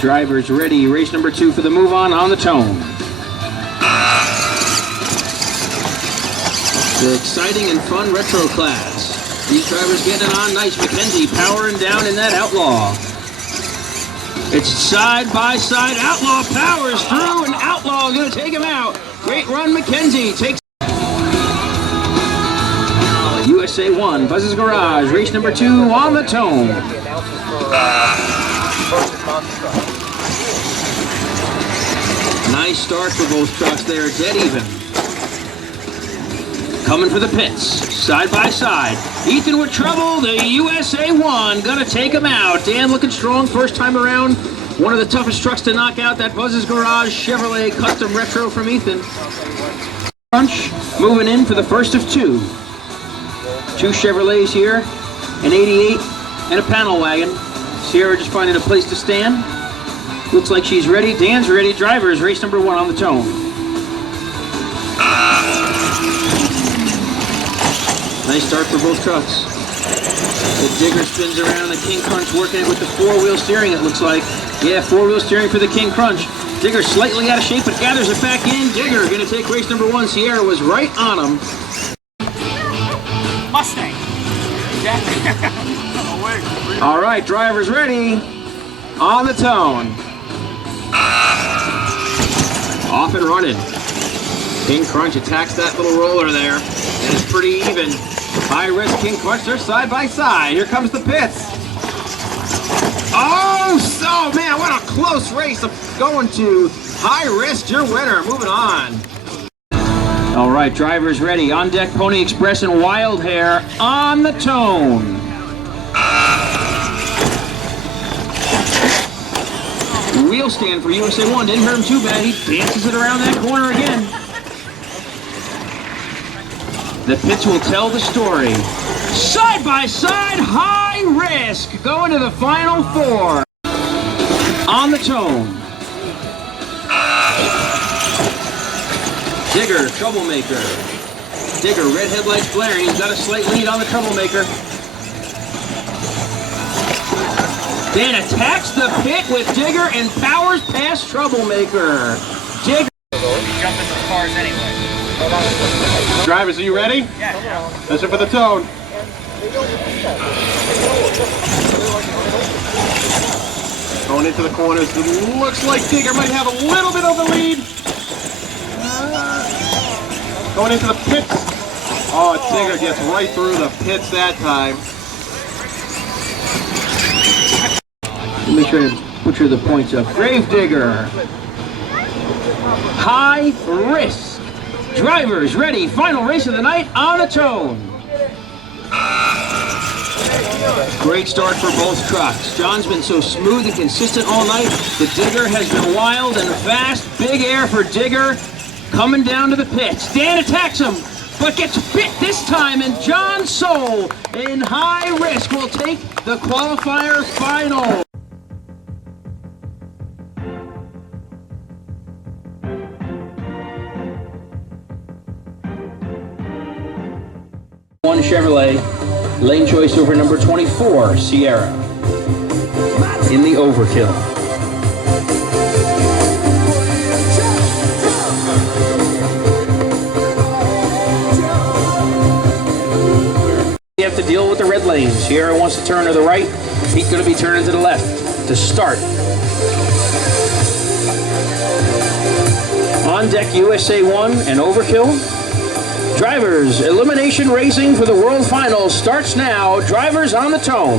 Drivers ready. Race number 2 for the move on the tone. The exciting and fun retro class. These drivers getting it on nice. Mackenzie powering down in that Outlaw. It's side by side. Outlaw powers through, and Outlaw going to take him out. Great run, Mackenzie takes. USA 1, Buzz's Garage, race number 2 on the tone. Nice start for both trucks there, dead even. Coming for the pits, side by side. Ethan with trouble, the USA 1, gonna take him out. Dan looking strong first time around. One of the toughest trucks to knock out, that Buzz's Garage Chevrolet Custom Retro from Ethan. Crunch, moving in for the first of 2. 2 Chevrolets here, an 88 and a panel wagon. Sierra just finding a place to stand. Looks like she's ready. Dan's ready. Drivers, race number 1 on the tone. Nice start for both trucks. The Digger spins around. The King Crunch working it with the 4-wheel steering, it looks like. Yeah, 4-wheel steering for the King Crunch. Digger slightly out of shape, but gathers it back in. Digger going to take race number 1. Sierra was right on him. Mustang. All right, drivers ready. On the tone. Off and running. King Crunch attacks that little roller there, and it's pretty even. High risk King Crunch, they're side by side. Here comes the pits. Oh, so man, what a close race of going to high risk. Your winner. Moving on. All right, drivers ready. On deck, Pony Express and Wild Hair on the tone. Wheel stand for USA 1. Didn't hurt him too bad. He dances it around that corner again. The pits will tell the story. Side by side, high risk. Going to the final 4. On the tone. Digger, Troublemaker. Digger, red headlights blaring. He's got a slight lead on the Troublemaker. Dan attacks the pit with Digger and powers past Troublemaker. Digger. Jumping the cars anyway. Drivers, are you ready? Yeah. Listen for the tone. Going into the corners. It looks like Digger might have a little bit of the lead. Going into the pits. Oh, Digger gets right through the pits that time. Make sure to butcher the points up. Gravedigger. High risk. Drivers ready. Final race of the night on the tone. Great start for both trucks. John's been so smooth and consistent all night. The Digger has been wild and fast. Big air for Digger. Coming down to the pits. Dan attacks him, but gets bit this time, and John Sohl in high risk will take the qualifier final. One Chevrolet, lane choice over number 24, Sierra, in the overkill. You have to deal with the red lanes. Sierra wants to turn to the right. He's going to be turning to the left to start. On deck, USA 1 and overkill. Drivers, elimination racing for the World Finals starts now. Drivers on the tone.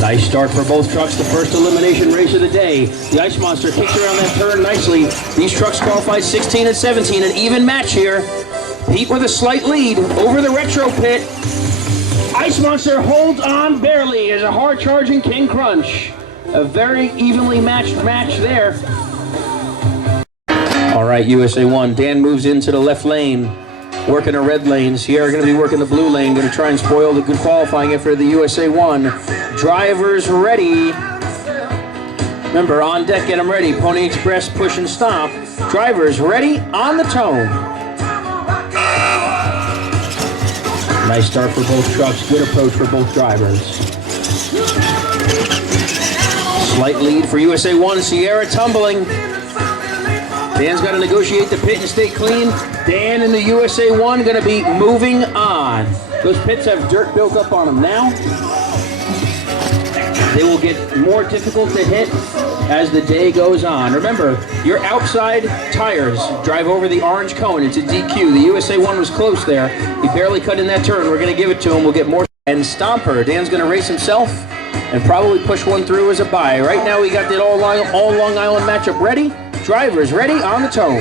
Nice start for both trucks. The first elimination race of the day. The Ice Monster kicks around that turn nicely. These trucks qualified 16 and 17. An even match here. Pete with a slight lead over the retro pit. Ice Monster holds on barely as a hard-charging King Crunch. A very evenly matched match there. All right, USA 1. Dan moves into the left lane, working the red lane. Sierra going to be working the blue lane, going to try and spoil the good qualifying effort of the USA 1. Drivers ready. Remember, on deck, get them ready. Pony Express, push and stop. Drivers ready, on the tone. Nice start for both trucks. Good approach for both drivers. Slight lead for USA 1. Sierra tumbling. Dan's got to negotiate the pit and stay clean. Dan and the USA 1 going to be moving on. Those pits have dirt built up on them now. They will get more difficult to hit as the day goes on. Remember, your outside tires drive over the orange cone. It's a DQ. The USA 1 was close there. He barely cut in that turn. We're going to give it to him. We'll get more. And Stomper. Dan's going to race himself and probably push one through as a bye. Right now, we got that all Long Island matchup ready. Drivers ready on the tone.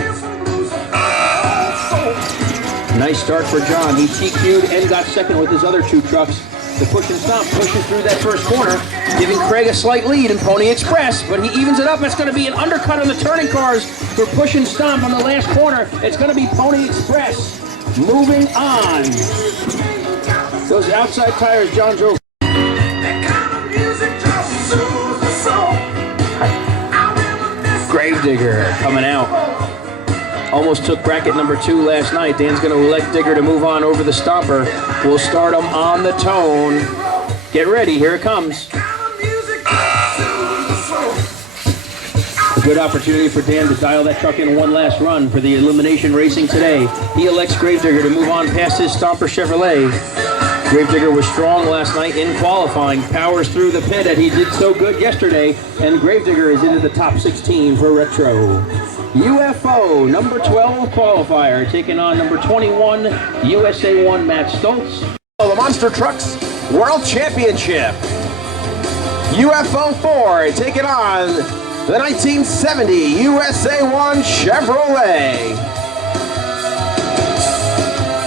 Nice start for John. He TQ'd and got second with his other two trucks. The push and stomp pushes through that first corner, giving Craig a slight lead in Pony Express, but he evens it up. It's going to be an undercut on the turning cars for push and stomp on the last corner. It's going to be Pony Express moving on. Those outside tires John drove. Gravedigger coming out. Almost took bracket number 2 last night. Dan's going to elect Digger to move on over the Stomper. We'll start him on the tone. Get ready, here it comes. A good opportunity for Dan to dial that truck in one last run for the elimination racing today. He elects Gravedigger to move on past his Stomper Chevrolet. Gravedigger was strong last night in qualifying, powers through the pit, and he did so good yesterday, and Gravedigger is into the top 16 for Retro. UFO, number 12 qualifier, taking on number 21, USA 1 Matt Stoltz. The Monster Trucks World Championship. UFO 4 taking on the 1970 USA 1 Chevrolet.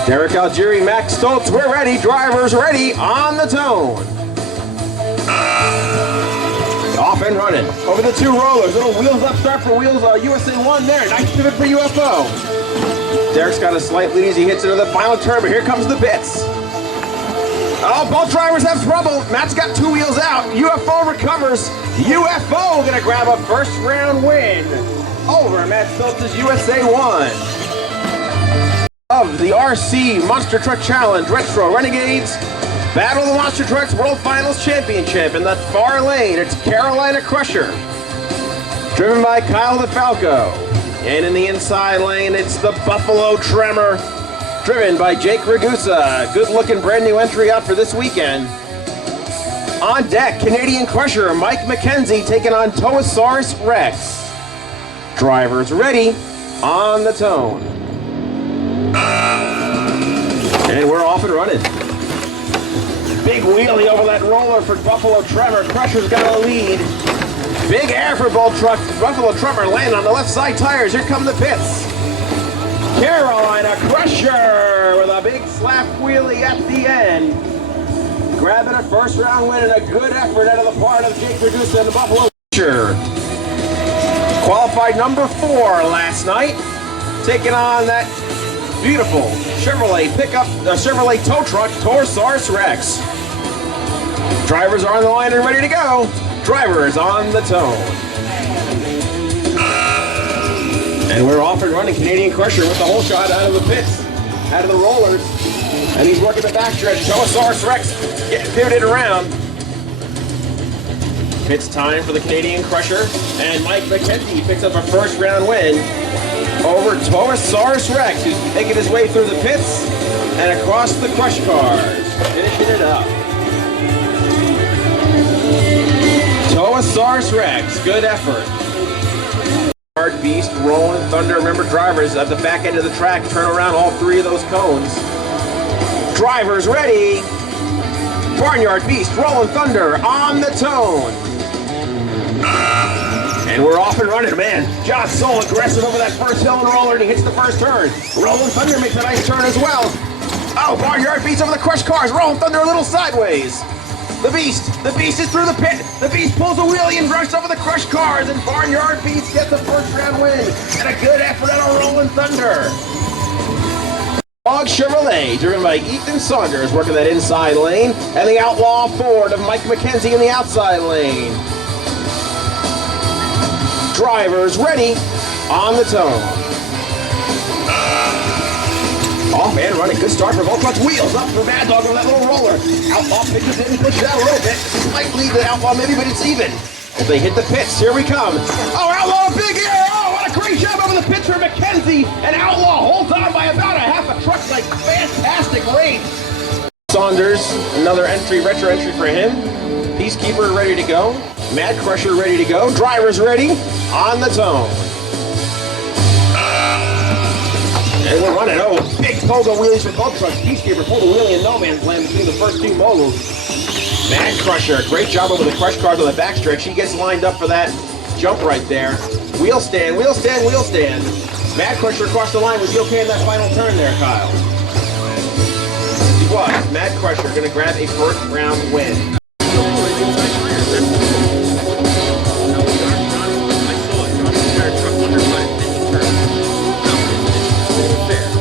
Derek Algieri, Max Stoltz, we're ready. Drivers ready on the tone. Off and running. Over the 2 rollers. Little wheels up start for wheels. USA 1 there. Nice pivot for UFO. Derek's got a slight lead as he hits into the final turn, but here comes the pits. Oh, both drivers have trouble. Matt's got 2 wheels out. UFO recovers. UFO gonna grab a first round win over Matt Stoltz's USA 1. Of the RC Monster Truck Challenge Retro Renegades Battle of the Monster Trucks World Finals Championship. In the far lane, it's Carolina Crusher, driven by Kyle DeFalco. And in the inside lane, it's the Buffalo Tremor, driven by Jake Ragusa. Good looking brand new entry out for this weekend. On deck, Canadian Crusher Mike Mackenzie taking on Towasaurus Rex. Drivers ready on the tone. And we're off and running. Big wheelie over that roller for Buffalo Tremor. Crusher's got a lead. Big air for Buffalo Tremor landing on the left side tires. Here come the pits. Carolina Crusher with a big slap wheelie at the end. Grabbing a first round win and a good effort out of the part of Jake Ragusa and the Buffalo Crusher. Qualified number 4 last night. Taking on that beautiful Chevrolet pickup, Chevrolet tow truck, Towasaurus Rex. Drivers are on the line and ready to go. Drivers on the tone. And we're off and running. Canadian Crusher with the whole shot out of the pits, out of the rollers. And he's working the backstretch. Towasaurus Rex getting pivoted around. It's time for the Canadian Crusher. And Mike Mackenzie picks up a first round win over Towasaurus Rex, who's making his way through the pits and across the crush cars, finishing it up. Towasaurus Rex, good effort. Hard Beast, Rolling Thunder. Remember, drivers at the back end of the track turn around all 3 of those cones. Drivers ready. Barnyard Beast, Rolling Thunder on the tone. And we're off and running, man. John Sohl aggressive over that first hill and roller, and he hits the first turn. Rolling Thunder makes a nice turn as well. Oh, Barnyard Beast over the crushed cars. Rolling Thunder a little sideways. The Beast is through the pit. The Beast pulls a wheelie and rushes over the crushed cars, and Barnyard Beast gets the first round win. And a good effort out of Rolling Thunder. Dog Chevrolet, driven by Ethan Saunders, working that inside lane, and the Outlaw Ford of Mike Mackenzie in the outside lane. Drivers ready on the tone. Off and running. Good start for both trucks. Wheels up for Mad Dog on that little roller. Outlaw pitches in and pushes out a little bit. Slight lead to Outlaw maybe, but it's even. As they hit the pits, here we come. Oh, Outlaw, big air! Oh, what a great job over the pits for Mackenzie! And Outlaw holds on by about a half a truck, like fantastic race. Saunders, another entry, retro entry for him. Peacekeeper ready to go. Mad Crusher ready to go. Drivers ready, on the tone. And we're running. Oh, big pogo wheelies for both trucks. Peacekeeper pulled a wheelie in no man's land between the first two moguls. Mad Crusher, great job over the crush cars on the backstretch. He gets lined up for that jump right there. Wheel stand, wheel stand, wheel stand. Mad Crusher across the line. Was he okay in that final turn there, Kyle? He was. Mad Crusher going to grab a first round win.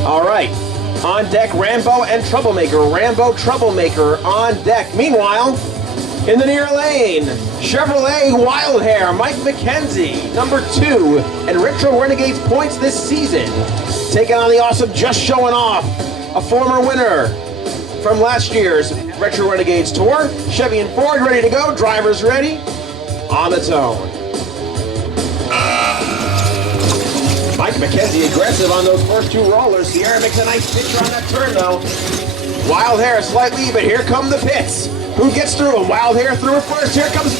All right, on deck, Rambo and Troublemaker. Rambo, Troublemaker on deck. Meanwhile, in the near lane, Chevrolet Wildhair, Mike Mackenzie, number 2, and Retro Renegades points this season. Taking on the awesome Just Showing Off, a former winner from last year's Retro Renegades tour. Chevy and Ford ready to go, drivers ready, on the tone. Mike Mackenzie aggressive on those first two rollers. Sierra makes a nice picture on that turn though. Wildhair slightly, but here come the pits. Who gets through him? Wildhair through it first. Here comes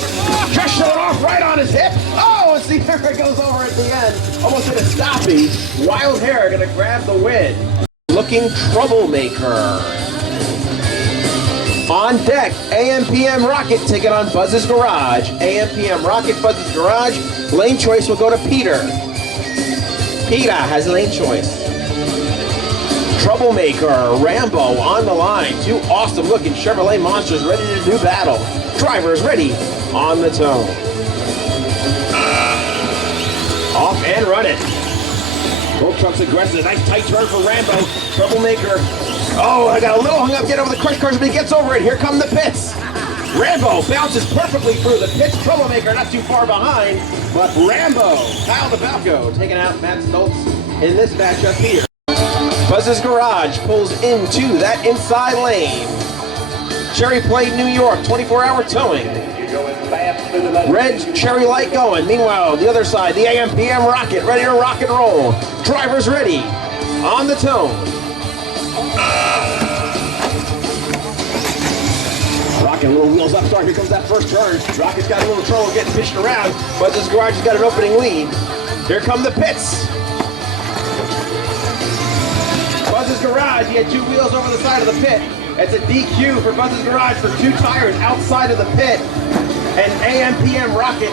Just Showing Off right on his hip. Oh, and Sierra goes over at the end. Almost hit a stoppie. Wildhair gonna grab the win. Looking Troublemaker. On deck, AM/PM Rocket taking on Buzz's Garage. AM/PM Rocket, Buzz's Garage. Lane choice will go to Peter. Peter has lane choice. Troublemaker, Rambo on the line. Two awesome looking Chevrolet monsters ready to do battle. Drivers ready, on the tone. Off and running. Both trucks aggressive. Nice tight turn for Rambo. Troublemaker. Oh, I got a little hung up getting over the crush cars, but he gets over it. Here come the pits. Rambo bounces perfectly through the pits. Troublemaker not too far behind, but Rambo, Kyle DeFalco, taking out Matt Stoltz in this matchup here. Buzz's Garage pulls into that inside lane. Cherry Plate, New York, 24-hour towing. Red Cherry Light going. Meanwhile, the other side, the AM/PM Rocket, ready to rock and roll. Drivers ready, on the tone. Rocket, little wheels up start. Here comes that first turn. Rocket's got a little trouble getting pitched around. Buzz's Garage has got an opening lead. Here come the pits. Buzz's Garage, he had two wheels over the side of the pit. It's a DQ for Buzz's Garage for two tires outside of the pit. And AM/PM Rocket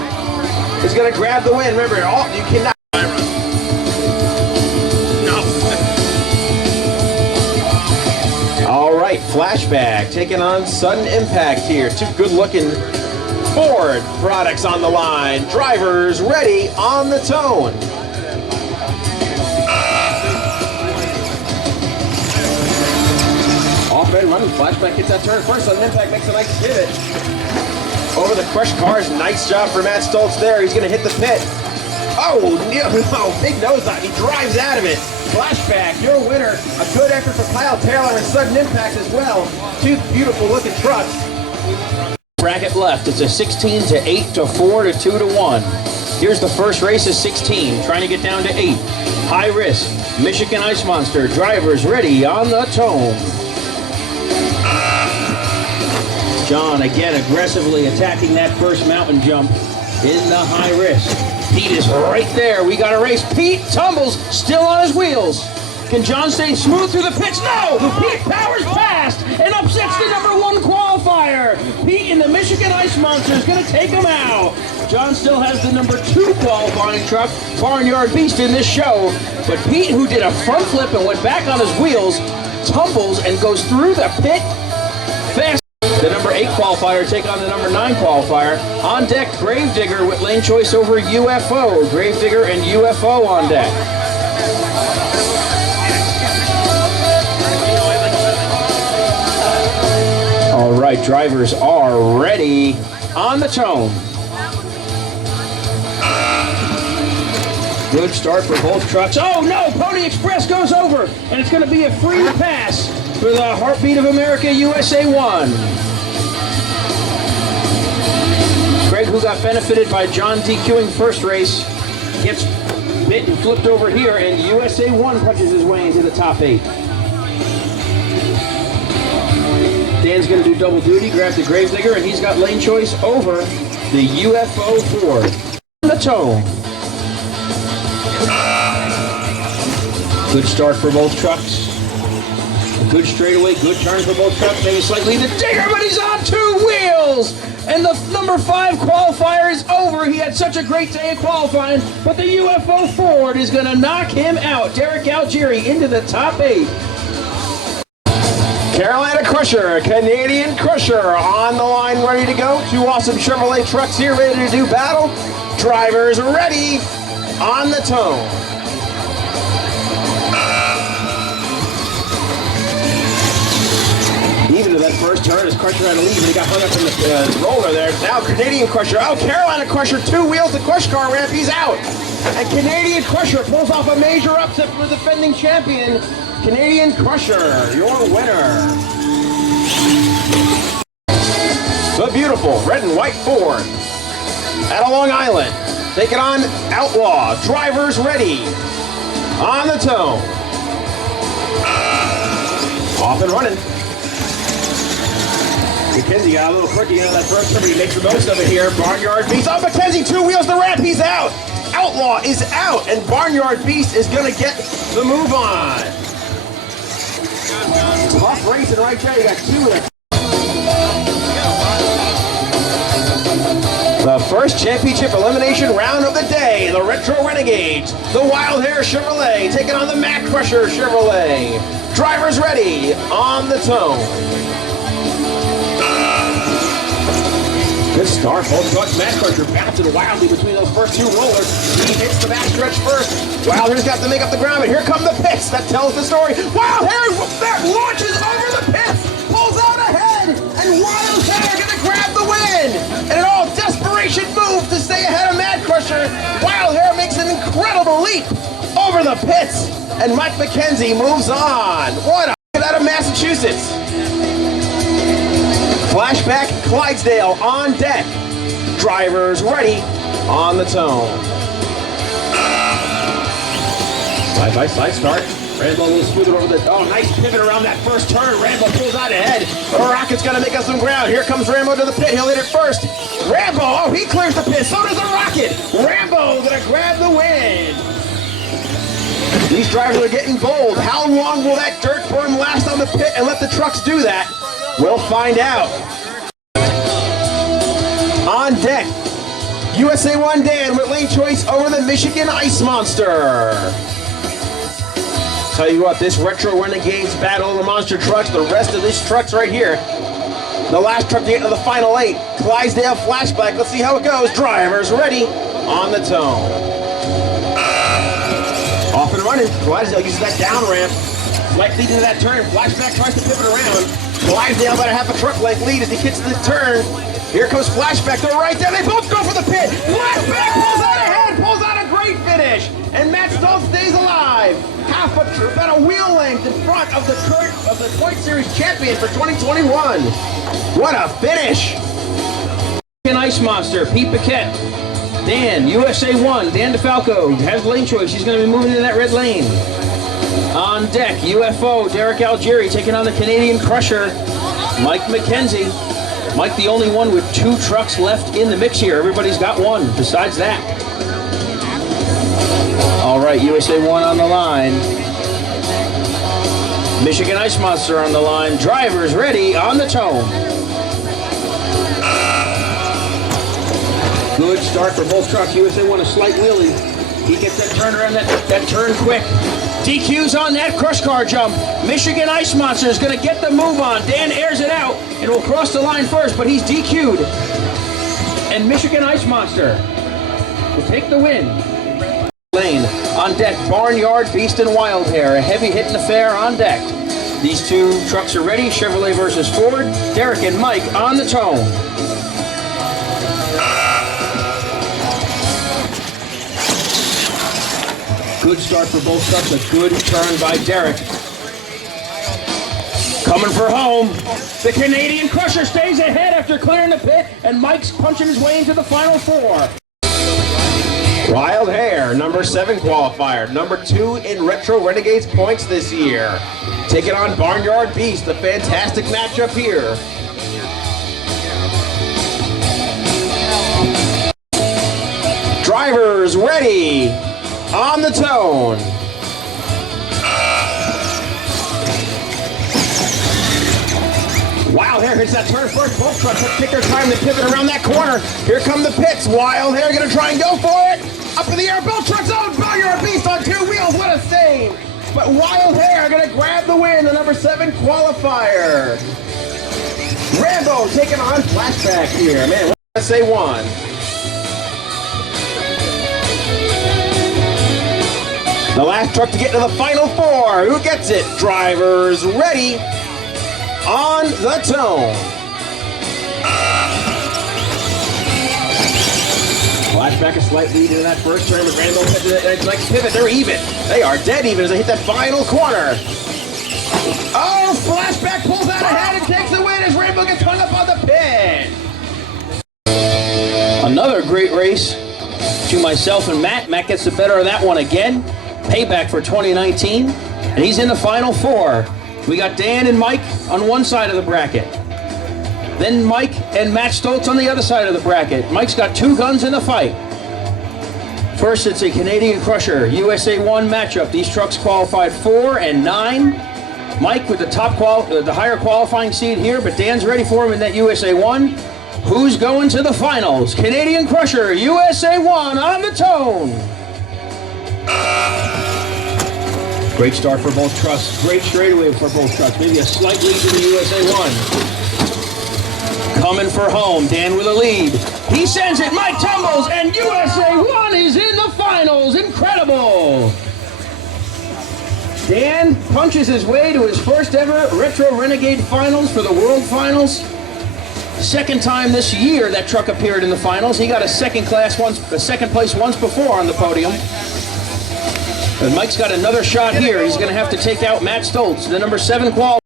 is going to grab the win. Remember, you cannot. All right, Flashback taking on Sudden Impact here. Two good-looking Ford products on the line. Drivers ready, on the tone. Off and running. Flashback hits that turn first. Sudden Impact makes a nice pivot over the crushed cars. Nice job for Matt Stoltz there. He's going to hit the pit. Oh, no, big nose dive. He drives out of it. Flashback, your winner. A good effort for Kyle Taylor and Sudden Impact as well. Two beautiful looking trucks. Bracket left. It's a 16 to 8 to 4 to 2 to 1. Here's the first race of 16, trying to get down to 8. High risk, Michigan Ice Monster. Drivers ready, on the tone. John again aggressively attacking that first mountain jump in the high risk. Pete is right there. We got a race. Pete tumbles, still on his wheels. Can John stay smooth through the pits? No! Pete powers past and upsets the #1 qualifier. Pete in the Michigan Ice Monster is going to take him out. John still has the #2 qualifying truck, Barnyard Beast, in this show. But Pete, who did a front flip and went back on his wheels, tumbles and goes through the pit fast. The #8 qualifier take on the #9 qualifier. On deck, Gravedigger with lane choice over UFO. Gravedigger and UFO on deck. All right, drivers are ready, on the tone. Good start for both trucks. Oh no, Pony Express goes over, and it's going to be a free pass for the Heartbeat of America USA 1. Greg who got benefited by John DQing first race, gets bit and flipped over here, and USA 1 punches his way into the top 8. Dan's going to do double duty, grab the Gravedigger, and he's got lane choice over the UFO Ford. The tone. Good start for both trucks. A good straightaway, good turn for both trucks. Maybe slightly the digger, but he's on 2 wheels! And the number 5 qualifier is over. He had such a great day of qualifying, but the UFO Ford is going to knock him out. Derek Algieri into the top 8. Carolina Crusher, Canadian Crusher on the line, ready to go. 2 awesome Chevrolet trucks here, ready to do battle. Drivers ready, on the tone. Even to that first turn as Crusher had to leave, and he got hung up in the roller there. Now Canadian Crusher, Carolina Crusher, 2 wheels, the crush car ramp, he's out. And Canadian Crusher pulls off a major upset for the defending champion. Canadian Crusher, your winner. The beautiful red and white Ford at a Long Island. Take it on Outlaw. Drivers ready. On the tone. Off and running. Mackenzie got a little quickie into that first turn, but he makes the most of it here. Barnyard Beast. Oh, Mackenzie, 2 wheels the ramp. He's out. Outlaw is out, and Barnyard Beast is going to get the move on. Tough racing right there. You got 2 there. The first championship elimination round of the day. The Retro Renegades. The Wild Hair Chevrolet taking on the Mac Crusher Chevrolet. Drivers ready. On the tone. Good start. Both trucks. Mac Crusher bouncing wildly between those first 2 rollers. He hits the backstretch first. Wild Hair's got to make up the ground, but here come the pits. That tells the story. Wild Hair launches over the pits, pulls out ahead, and Wild Hair going to grab the win. And an all desperation move to stay ahead of Mad Crusher. Wild Hair makes an incredible leap over the pits, and Mike Mackenzie moves on. What a out of Massachusetts. Flashback Clydesdale on deck. Drivers ready, on the tone. Side start. Rambo will smooth it over the... Oh, nice pivot around that first turn. Rambo pulls out ahead. The Rocket's going to make up some ground. Here comes Rambo to the pit. He'll hit it first. Rambo, oh, he clears the pit. So does the Rocket. Rambo going to grab the win. These drivers are getting bold. How long will that dirt berm last on the pit and let the trucks do that? We'll find out. On deck, USA 1 Dan with lane choice over the Michigan Ice Monster. Tell you what, this Retro Renegades battle of the monster trucks, the rest of these trucks right here. The last truck to get into the final 8. Clydesdale flashback. Let's see how it goes. Drivers ready, on the tone. Off and running. Clydesdale uses that down ramp. Slight lead into that turn. Flashback tries to pivot around. Clydesdale about a half a truck length lead as he hits the turn. Here comes Flashback. They're right there. They both go for the pit. Flashback pulls out ahead. Pulls out a great finish. And Matt Stone stays alive. About a wheel length in front of the Point Series champion for 2021. What a finish. Ice Monster, Pete Paquette. Dan, USA 1, Dan DeFalco has lane choice. He's going to be moving into that red lane. On deck, UFO, Derek Algieri taking on the Canadian Crusher, Mike Mackenzie. Mike, the only one with 2 trucks left in the mix here. Everybody's got 1 besides that. All right, USA 1 on the line. Michigan Ice Monster on the line. Drivers ready, on the tone. Good start for both trucks. USA 1 a slight wheelie. He gets that turn around, that turn quick. DQ's on that crush car jump. Michigan Ice Monster is going to get the move on. Dan airs it out and will cross the line first, but he's DQ'd. And Michigan Ice Monster will take the win. Lane on deck, Barnyard, Beast, and Wild Hair. A heavy hitting affair on deck. These 2 trucks are ready. Chevrolet versus Ford. Derek and Mike on the tone. Good start for both trucks. A good turn by Derek. Coming for home. The Canadian Crusher stays ahead after clearing the pit, and Mike's punching his way into the final 4. Wild Hair, number 7 qualifier, number 2 in Retro Renegades points this year. Taking on Barnyard Beast, a fantastic matchup here. Drivers ready, on the tone. Wild Hair hits that turn first. Both trucks take their time to pivot around that corner. Here come the pits. Wild Hair gonna try and go for it. Up in the air, both trucks on. Barnyard Beast on 2 wheels. What a save! But Wild Hair gonna grab the win, the number 7 qualifier. Rambo taking on Flashback here. Man, let's say 1. The last truck to get to the final 4. Who gets it? Drivers ready, on the tone. Flashback a slight lead in that first turn, but Rambo it's like pivot. They're even. They are dead even as they hit that final corner. Oh, Flashback pulls out ahead and takes the win as Rambo gets hung up on the pin. Another great race to myself and Matt. Matt gets the better of that one again. Payback for 2019, and he's in the final 4. We got Dan and Mike on one side of the bracket. Then Mike and Matt Stoltz on the other side of the bracket. Mike's got 2 guns in the fight. First, it's a Canadian Crusher USA 1 matchup. These trucks qualified 4 and 9. Mike with the higher qualifying seed here, but Dan's ready for him in that USA 1. Who's going to the finals? Canadian Crusher USA 1 on the tone. Great start for both trucks. Great straightaway for both trucks. Maybe a slight lead to the USA 1. Coming for home. Dan with a lead. He sends it. Mike tumbles, and USA 1 is in the finals. Incredible. Dan punches his way to his first ever Retro Renegade finals for the World Finals. Second time this year that truck appeared in the finals. He got a second place once before on the podium. And Mike's got another shot here. He's going to have to take out Matt Stoltz, the number 7 qualifier.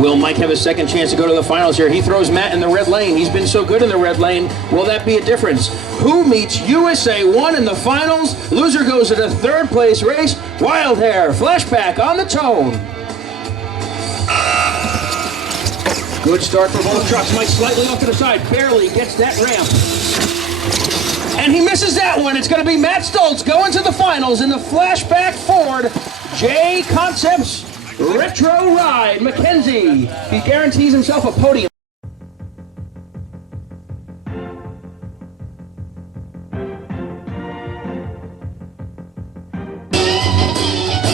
Will Mike have a second chance to go to the finals here? He throws Matt in the red lane. He's been so good in the red lane. Will that be a difference? Who meets USA 1 in the finals? Loser goes to the 3rd place race. Wild Hair, Flashback on the tone. Good start for both trucks. Mike slightly off to the side, barely gets that ramp. And he misses that one. It's going to be Matt Stoltz going to the finals in the Flashback Ford J Concepts Retro Ride. Mackenzie, he guarantees himself a podium.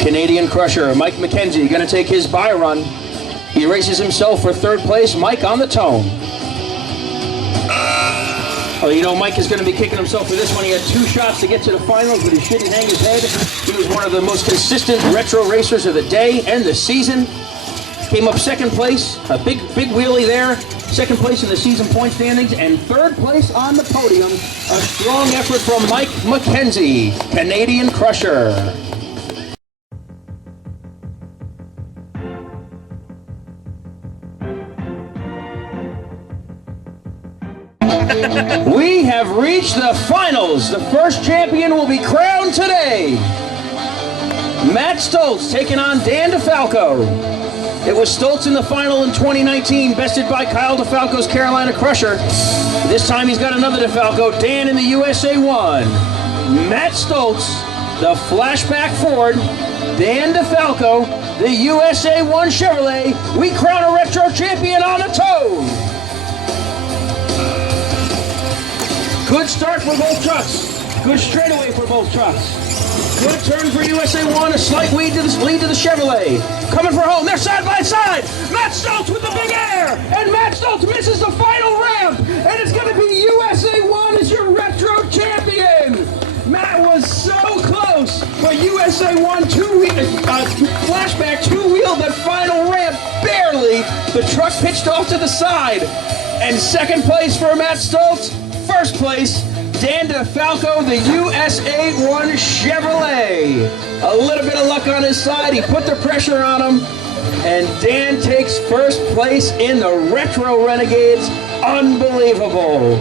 Canadian Crusher, Mike Mackenzie, going to take his bye run. He races himself for 3rd place. Mike on the tone. Oh, you know, Mike is going to be kicking himself for this one. He had 2 shots to get to the finals, but he shouldn't hang his head. He was one of the most consistent retro racers of the day and the season. Came up 2nd place, a big wheelie there. 2nd place in the season point standings, and 3rd place on the podium. A strong effort from Mike Mackenzie, Canadian Crusher. We have reached the finals. The first champion will be crowned today. Matt Stoltz taking on Dan DeFalco. It was Stoltz in the final in 2019, bested by Kyle DeFalco's Carolina Crusher. This time he's got another DeFalco, Dan in the USA 1. Matt Stoltz, the Flashback Ford, Dan DeFalco, the USA 1 Chevrolet. We crown a retro champion on the tone. Good start for both trucks. Good straightaway for both trucks. Good turn for USA 1, a slight lead to the Chevrolet. Coming for home, they're side by side. Matt Stoltz with the big air, and Matt Stoltz misses the final ramp, and it's going to be USA 1 as your retro champion. Matt was so close, but USA 1 Flashback 2-wheeled that final ramp barely. The truck pitched off to the side, and 2nd place for Matt Stoltz. 1st place, Dan DeFalco, the USA 1 Chevrolet. A little bit of luck on his side. He put the pressure on him, And Dan takes first place in the Retro Renegades. Unbelievable.